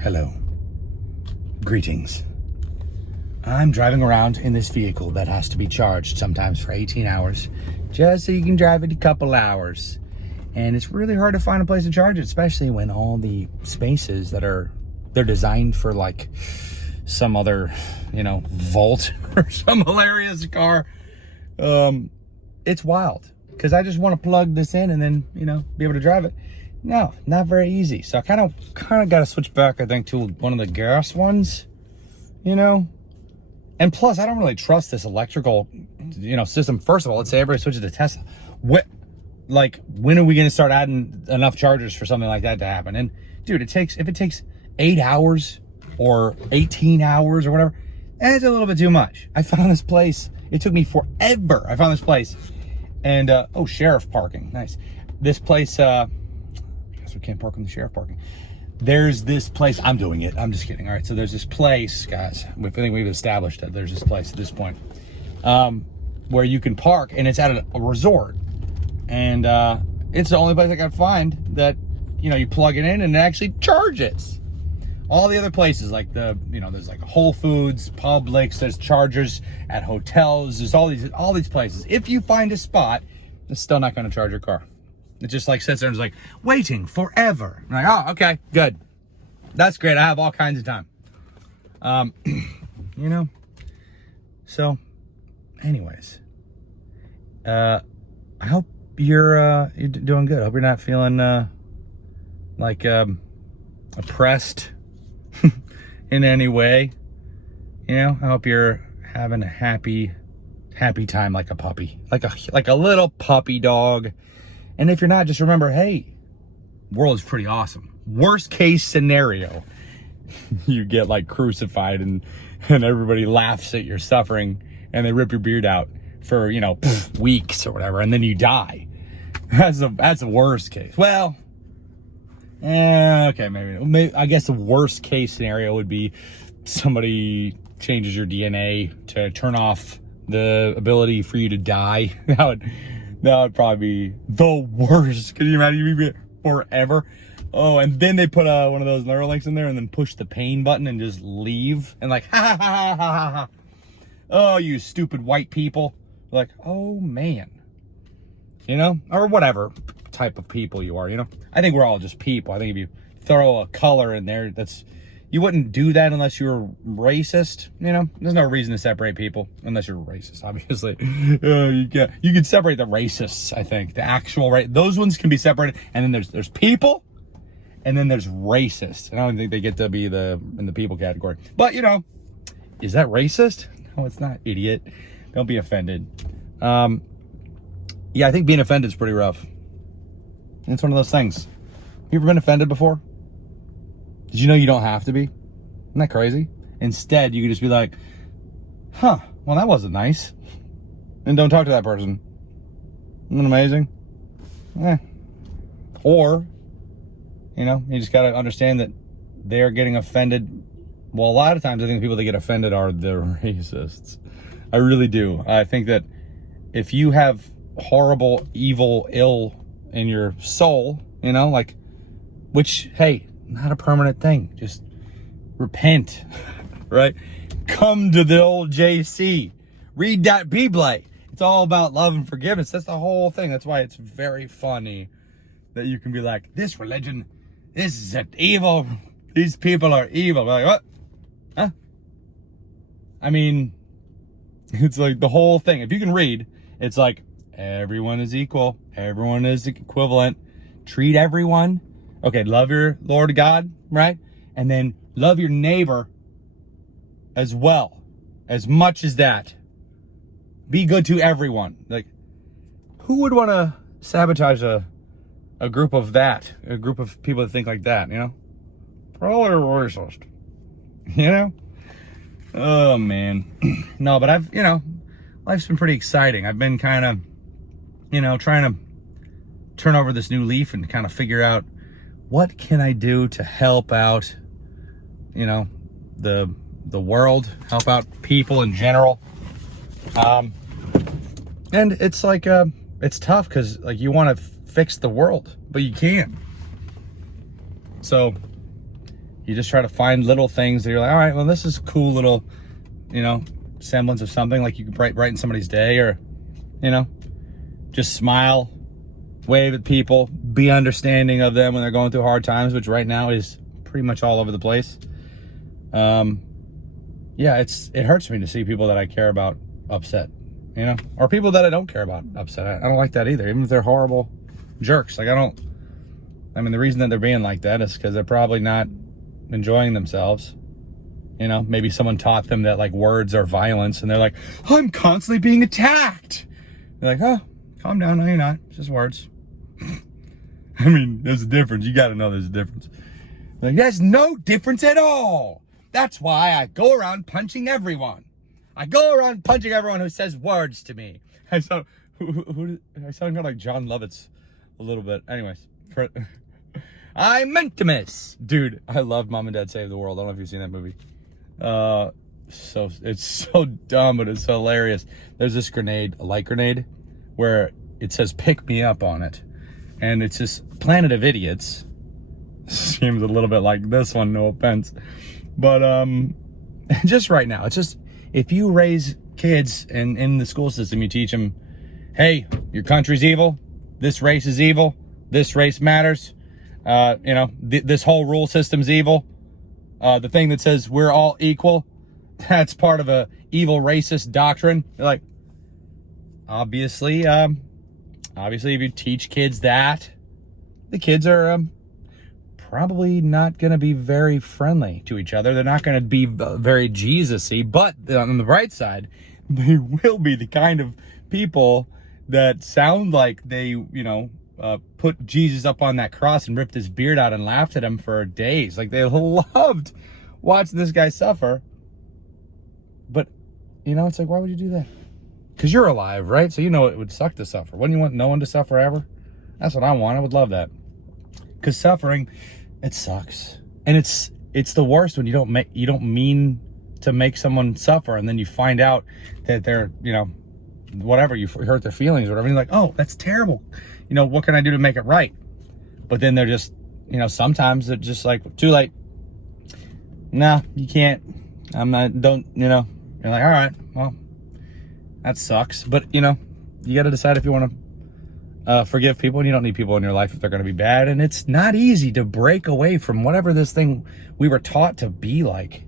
Hello. Greetings. I'm driving around in this vehicle that has to be charged sometimes for 18 hours, just so you can drive it a couple hours. And it's really hard to find a place to charge it, especially when all the spaces they're designed for like some other, Volt or some hilarious car. It's wild because I just want to plug this in and then, be able to drive it. No, not very easy. So I kind of got to switch back, I think, to one of the gas ones, And plus, I don't really trust this electrical, system. First of all, let's say everybody switches to Tesla. When are we going to start adding enough chargers for something like that to happen? And dude, if it takes 8 hours or 18 hours or whatever, that's a little bit too much. I found this place. It took me forever. I found this place. And, sheriff parking. Nice. This place, I guess we can't park in the sheriff parking. There's this place. I'm doing it. I'm just kidding. All right. So there's this place, guys. I think we've established that there's this place at this point where you can park, and it's at a resort. And it's the only place I can find that, you plug it in and it actually charges. All the other places, like there's like Whole Foods, Publix, there's chargers at hotels. There's all these places. If you find a spot, it's still not going to charge your car. It just like sits there and is like waiting forever. I'm like, oh, okay, good. That's great. I have all kinds of time. So anyways, I hope you're doing good. I hope you're not feeling oppressed in any way. I hope you're having a happy time like a puppy, like a little puppy dog. And if you're not, just remember, hey, world is pretty awesome. Worst case scenario, you get like crucified and everybody laughs at your suffering and they rip your beard out for, weeks or whatever. And then you die. That's the worst case. Well, okay, maybe. I guess the worst case scenario would be somebody changes your DNA to turn off the ability for you to die. That would probably be the worst. Can you imagine you be forever? Oh, and then they put one of those Neuralinks in there and then push the pain button and just leave. And like, ha, ha, ha, ha, ha, ha. Oh, you stupid white people. Like, oh, man. Or whatever type of people you are, I think we're all just people. I think if you throw a color in there, you wouldn't do that unless you were racist. There's no reason to separate people unless you're racist, obviously. You can separate the racists, I think. The actual those ones can be separated. And then there's people, and then there's racists. And I don't think they get to be in the people category. But, is that racist? No, it's not, idiot. Don't be offended. Yeah, I think being offended is pretty rough. And it's one of those things. You ever been offended before? Did you know you don't have to be? Isn't that crazy? Instead, you could just be like, well, that wasn't nice. And don't talk to that person. Isn't that amazing? Or, you just got to understand that they're getting offended. Well, a lot of times I think the people that get offended are the racists. I really do. I think that if you have horrible, evil, ill in your soul, which, hey, not a permanent thing. Just repent, right? Come to the old JC. Read that Bible. It's all about love and forgiveness. That's the whole thing. That's why it's very funny that you can be like, this religion, this is evil. These people are evil. We're like, what? Huh? I mean, it's like the whole thing. If you can read, it's like, everyone is equal. Everyone is equivalent. Treat everyone. Okay, love your Lord God, right? And then love your neighbor as well, as much as that. Be good to everyone. Like, who would want to sabotage a group of a group of people that think like that, Probably racist, Oh, man. No, but life's been pretty exciting. I've been kind of, trying to turn over this new leaf and kind of figure out what can I do to help out, the world, help out people in general. And it's like, it's tough because like you want to fix the world, but you can't. So You just try to find little things that you're like, all right, well, this is a cool little, semblance of something, like you could brighten somebody's day, or, just smile, wave at people, be understanding of them when they're going through hard times, which right now is pretty much all over the place. It hurts me to see people that I care about upset, or people that I don't care about upset. I don't like that either, even if they're horrible jerks. Like, the reason that they're being like that is because they're probably not enjoying themselves. Maybe someone taught them that, like, words are violence, and they're like, I'm constantly being attacked. They're like, oh, calm down. No, you're not. It's just words. There's a difference. You got to know there's a difference. Like, there's no difference at all. That's why I go around punching everyone. I go around punching everyone who says words to me. I sound kind of like John Lovitz a little bit. Anyways, I meant to miss. Dude, I love Mom and Dad Save the World. I don't know if you've seen that movie. So it's so dumb, but it's hilarious. There's this grenade, a light grenade, where it says "pick me up" on it, and it's this Planet of Idiots. Seems a little bit like this one, no offense, but just right now, it's just, if you raise kids and in the school system, you teach them, hey, your country's evil, this race is evil, this race matters, this whole rule system's evil. The thing that says we're all equal, that's part of a evil racist doctrine. You're like, obviously, if you teach kids that, the kids are probably not going to be very friendly to each other. They're not going to be very Jesus-y, but on the bright side, they will be the kind of people that sound like they, put Jesus up on that cross and ripped his beard out and laughed at him for days. Like, they loved watching this guy suffer. But, it's like, why would you do that? Because you're alive, right? So it would suck to suffer. Wouldn't you want no one to suffer ever? That's what I want. I would love that. Because suffering, it sucks. And it's the worst when you don't mean to make someone suffer, and then you find out that they're, whatever, you hurt their feelings or whatever. And you're like, oh, that's terrible. What can I do to make it right? But then they're just, sometimes they're just like, too late. Nah, you can't. I'm not, don't, you're like, all right, well, that sucks. But, you got to decide if you want to forgive people, and you don't need people in your life if they're going to be bad. And it's not easy to break away from whatever this thing we were taught to be like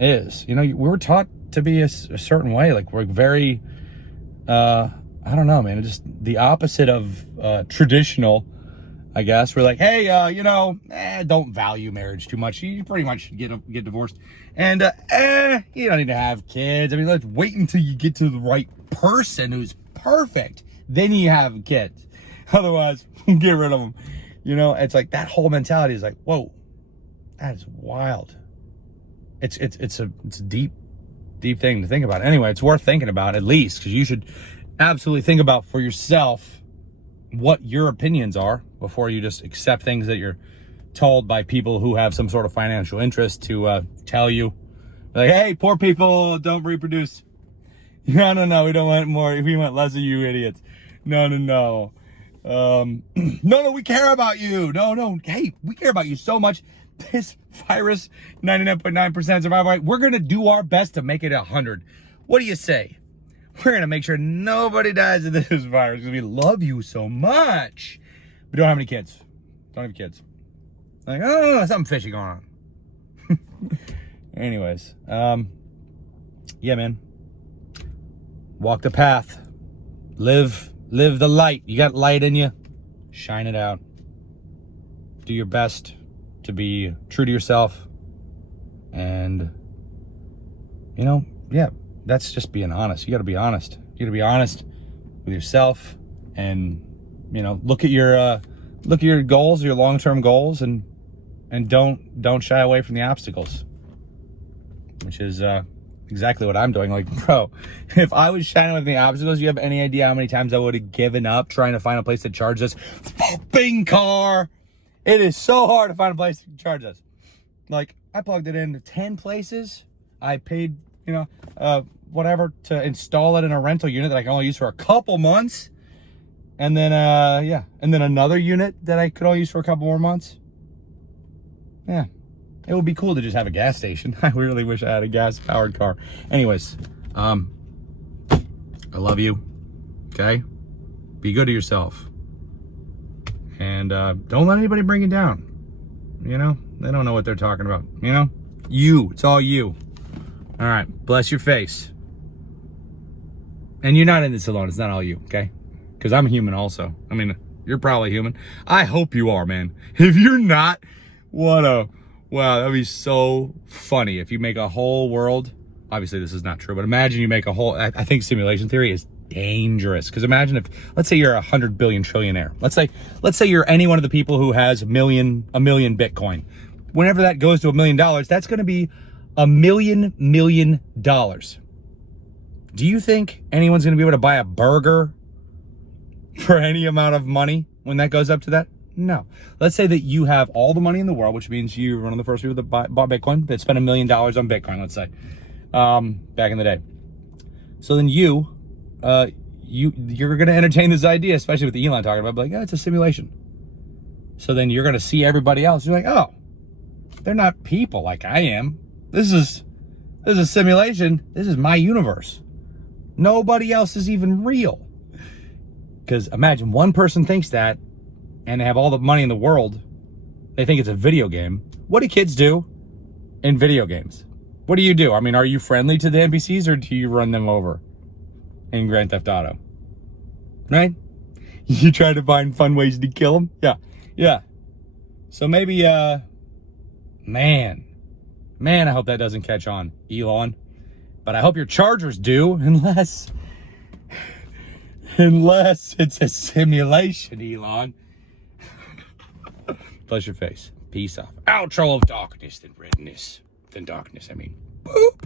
is. We were taught to be a certain way. Like, we're very, I don't know, man. Just the opposite of traditional, I guess. We're like, hey, don't value marriage too much. You pretty much get divorced. And you don't need to have kids. Let's wait until you get to the right person who's perfect. Then you have kids. Otherwise, get rid of them. It's like that whole mentality is like, whoa, that is wild. It's a deep thing to think about. Anyway, it's worth thinking about, at least, because you should absolutely think about for yourself what your opinions are before you just accept things that you're told by people who have some sort of financial interest to tell you. Like, hey, poor people don't reproduce. No, we don't want more. We want less of you idiots. No. No, we care about you. No. Hey, we care about you so much. This virus, 99.9% survival rate, we're going to do our best to make it 100. What do you say? We're going to make sure nobody dies of this virus because we love you so much. We don't have any kids. Don't have kids. Like, oh, something fishy going on. Anyways, yeah, man. Walk the path. Live the light. You got light in you. Shine it out. Do your best to be true to yourself. And, yeah, that's just being honest. You got to be honest. You got to be honest with yourself, and look at your goals, your long-term goals, and don't shy away from the obstacles, which is exactly what I'm doing. Like, bro, if I was shying away from the obstacles, you have any idea how many times I would have given up trying to find a place to charge this fucking car? It is so hard to find a place to charge this. Like, I plugged it into 10 places. I paid, whatever to install it in a rental unit that I can only use for a couple months. And then, and then another unit that I could only use for a couple more months. Yeah. It would be cool to just have a gas station. I really wish I had a gas-powered car. Anyways, I love you, okay? Be good to yourself. And don't let anybody bring you down. You know, they don't know what they're talking about. You know, it's all you. All right, bless your face. And you're not in this alone. It's not all you, okay? Because I'm human also. I mean, you're probably human. I hope you are, man. If you're not, wow, that'd be so funny if you make a whole world. Obviously, this is not true, but imagine you make a whole. I think simulation theory is dangerous, because imagine if, let's say you're 100 billion trillionaire. Let's say you're any one of the people who has a million Bitcoin. Whenever that goes to $1 million, that's going to be $1 million. Do you think anyone's going to be able to buy a burger for any amount of money when that goes up to that? No. Let's say that you have all the money in the world, which means you're one of the first people that bought Bitcoin, that spent $1 million on Bitcoin, let's say, back in the day. So then you're going to entertain this idea, especially with Elon talking about, like, it's a simulation. So then you're going to see everybody else. You're like, oh, they're not people like I am. This is a simulation. This is my universe. Nobody else is even real. Because imagine one person thinks that, and they have all the money in the world. They think it's a video game. What do kids do in video games? What do you do? I mean, are you friendly to the NPCs, or do you run them over in Grand Theft Auto? Right? You try to find fun ways to kill them? Yeah. So maybe, man, I hope that doesn't catch on, Elon. But I hope your Chargers do, unless it's a simulation, Elon. Bless your face. Peace off. Outro of darkness, then redness. Then darkness, I mean. Boop.